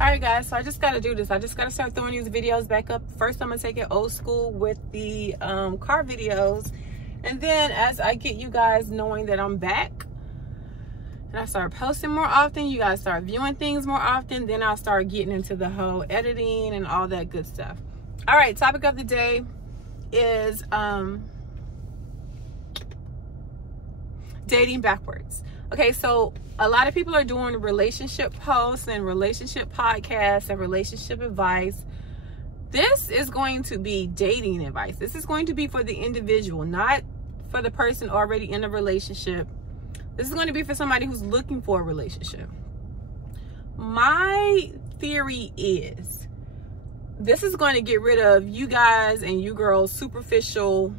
All right, guys, so I just got to do this. I just got to start throwing these videos back up. First, I'm going to take it old school with the car videos. And then as I get you guys knowing that I'm back and I start posting more often, you guys start viewing things more often, then I'll start getting into the whole editing and all that good stuff. All right, topic of the day is dating backwards. Okay, so a lot of people are doing relationship posts and relationship podcasts and relationship advice. This is going to be dating advice. This is going to be for the individual, not for the person already in a relationship. This is going to be for somebody who's looking for a relationship. My theory is this is going to get rid of you guys and you girls' superficial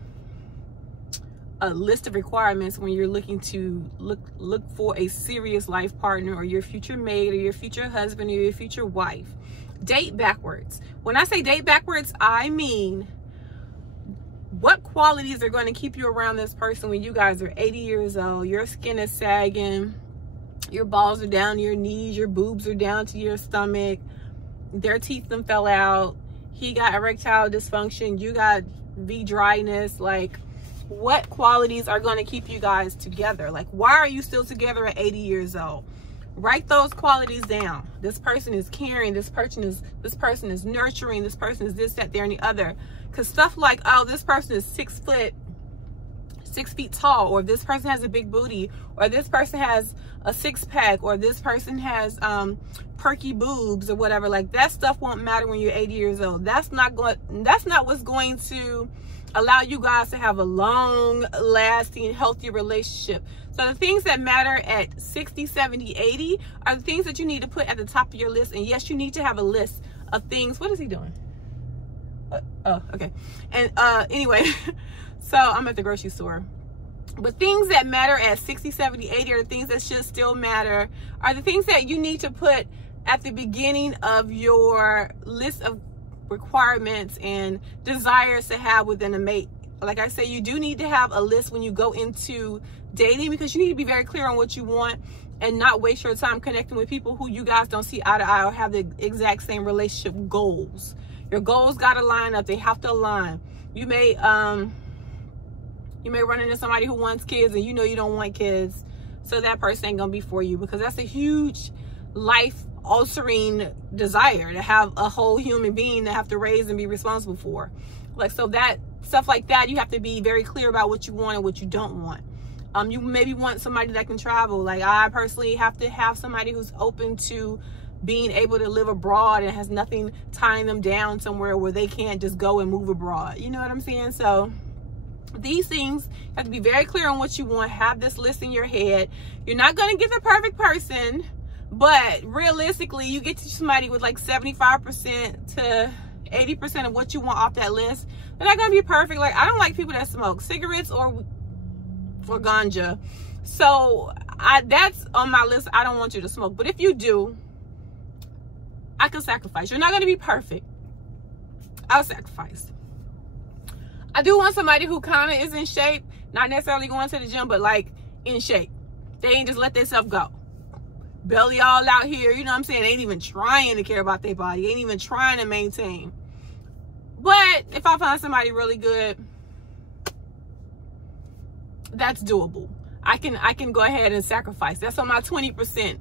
a list of requirements when you're looking to look for a serious life partner or your future mate or your future husband or your future wife. Date backwards. When I say date backwards, I mean what qualities are going to keep you around this person when you guys are 80 years old, your skin is sagging, your balls are down to your knees, your boobs are down to your stomach, their teeth them fell out, he got erectile dysfunction, you got V-dryness. Like, what qualities are going to keep you guys together? Like, why are you still together at 80 years old? Write those qualities down. This person is caring, this person is nurturing, this person is this, that, there, and the other. Because stuff like, oh, this person is 6 feet tall, or this person has a big booty, or this person has a six-pack, or this person has perky boobs or whatever, like that stuff won't matter when you're 80 years old. That's not what's going to allow you guys to have a long lasting healthy relationship. So the things that matter at 60, 70, 80 are the things that you need to put at the top of your list. And yes, you need to have a list of things. What is he doing? Oh, okay. And anyway, so I'm at the grocery store. But things that matter at 60, 70, 80 are the things that should still matter, are the things that you need to put at the beginning of your list of requirements and desires to have within a mate. Like I say, you do need to have a list when you go into dating, because you need to be very clear on what you want and not waste your time connecting with people who you guys don't see eye to eye or have the exact same relationship goals. Your goals got to line up. They have to align. You may run into somebody who wants kids and you know you don't want kids, so that person ain't gonna be for you, because that's a huge life altering desire to have a whole human being to have to raise and be responsible for. Like, so that stuff like that, you have to be very clear about what you want and what you don't want. You maybe want somebody that can travel. Like, I personally have to have somebody who's open to being able to live abroad and has nothing tying them down somewhere where they can't just go and move abroad. You know what I'm saying? So these things have to be very clear on what you want. Have this list in your head. You're not going to get the perfect person, but realistically, you get to somebody with like 75% to 80% of what you want off that list. They're not going to be perfect. Like, I don't like people that smoke cigarettes or ganja. So that's on my list. I don't want you to smoke. But if you do, I can sacrifice. You're not going to be perfect. I'll sacrifice. I do want somebody who kind of is in shape. Not necessarily going to the gym, but like in shape. They ain't just let themselves go. Belly all out here, you know what I'm saying? They ain't even trying to care about their body. They ain't even trying to maintain. But if I find somebody really good, that's doable. I can go ahead and sacrifice. That's on my 20%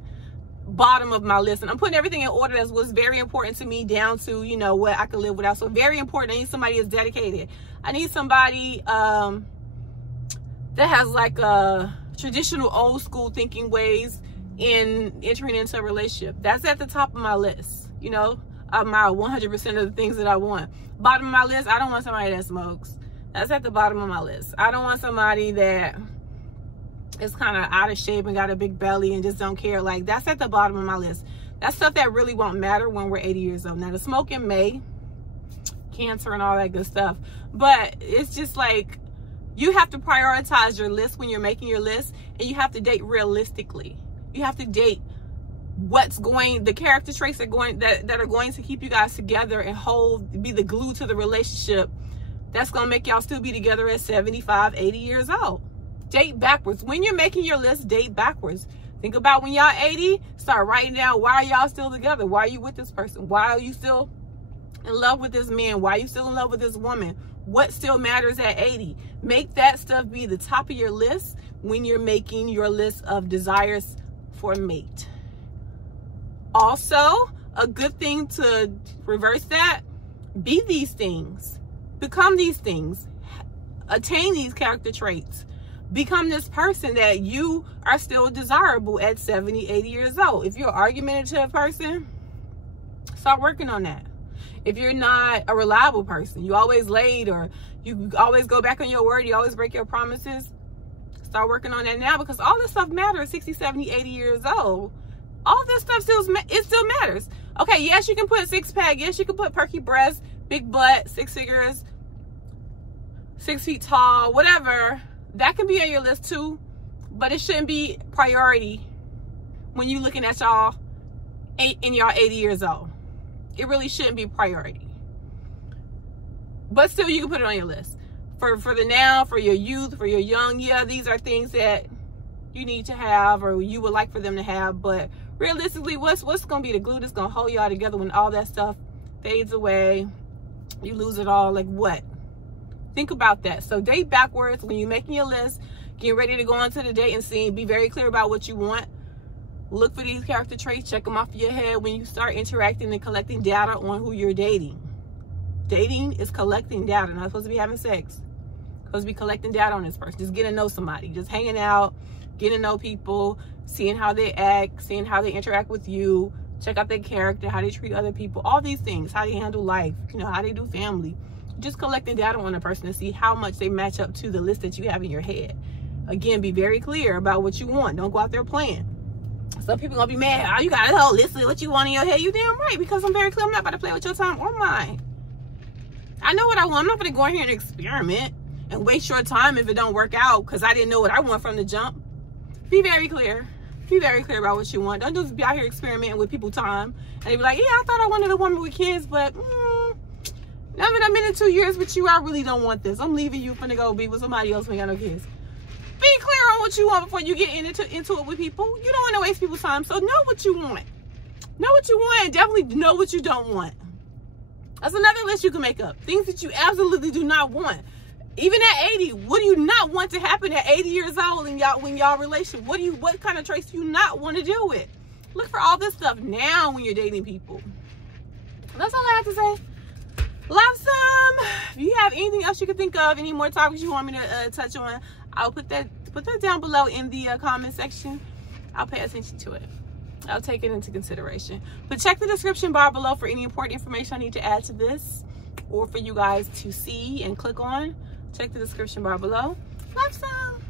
bottom of my list. And I'm putting everything in order that's what's very important to me, down to, you know, what I can live without. So very important. I need somebody that's dedicated. I need somebody that has like a traditional old school thinking ways in entering into a relationship. That's at the top of my list, you know, of my 100% of the things that I want. Bottom of my list, I don't want somebody that smokes. That's at the bottom of my list. I don't want somebody that is kind of out of shape and got a big belly and just don't care. Like, that's at the bottom of my list. That's stuff that really won't matter when we're 80 years old. Now, the smoking may, cancer and all that good stuff, but it's just like, you have to prioritize your list when you're making your list, and you have to date realistically. You have to date the character traits that are going to keep you guys together and be the glue to the relationship that's going to make y'all still be together at 75, 80 years old. Date backwards. When you're making your list, date backwards. Think about when y'all 80, start writing down, why are y'all still together? Why are you with this person? Why are you still in love with this man? Why are you still in love with this woman? What still matters at 80? Make that stuff be the top of your list when you're making your list of desires for a mate. Also, a good thing to reverse that, be these things, become these things, attain these character traits. Become this person that you are still desirable at 70, 80 years old. If you're an argumentative person, start working on that. If you're not a reliable person, you always late, or you always go back on your word, you always break your promises, start working on that now, because all this stuff matters 60, 70, 80 years old. All this stuff still matters. Okay, yes, you can put six-pack. Yes, you can put perky breasts, big butt, 6 figures, 6 feet tall, whatever. That can be on your list too, but it shouldn't be priority when you're looking at y'all in y'all 80 years old. It really shouldn't be priority. But still, you can put it on your list. For the now, for your youth, for your young, yeah, these are things that you need to have or you would like for them to have. But realistically, what's going to be the glue that's going to hold y'all together when all that stuff fades away? You lose it all, like what? Think about that. So date backwards when you're making your list, getting ready to go into the dating scene. Be very clear about what you want. Look for these character traits. Check them off of your head when you start interacting and collecting data on who you're dating. Dating is collecting data. Not supposed to be having sex. Supposed to be collecting data on this person. Just getting to know somebody. Just hanging out, getting to know people, seeing how they act, seeing how they interact with you. Check out their character, how they treat other people. All these things. How they handle life. You know, how they do family. Just collecting data on a person to see how much they match up to the list that you have in your head. Again, be very clear about what you want. Don't go out there playing. Some people gonna be mad. Oh, you got a whole list of what you want in your head. You damn right, because I'm very clear. I'm not about to play with your time or mine. I know what I want. I'm not gonna go in here and experiment and waste your time if it don't work out because I didn't know what I want from the jump. Be very clear. Be very clear about what you want. Don't just be out here experimenting with people's time and they be like, yeah, I thought I wanted a woman with kids, but now that I'm in 2 years with you, I really don't want this. I'm leaving you finna go be with somebody else when you got no kids. Be clear on what you want before you get into it with people. You don't want to waste people's time, so know what you want. Know what you want and definitely know what you don't want. That's another list you can make up. Things that you absolutely do not want. Even at 80, what do you not want to happen at 80 years old in y'all relation? What kind of traits do you not want to deal with? Look for all this stuff now when you're dating people. That's all I have to say. Love some. If you have anything else you can think of, any more topics you want me to touch on, I'll put that down below in the comment section. I'll pay attention to it. I'll take it into consideration. But check the description bar below for any important information I need to add to this or for you guys to see and click on. Check the description bar below. Love some.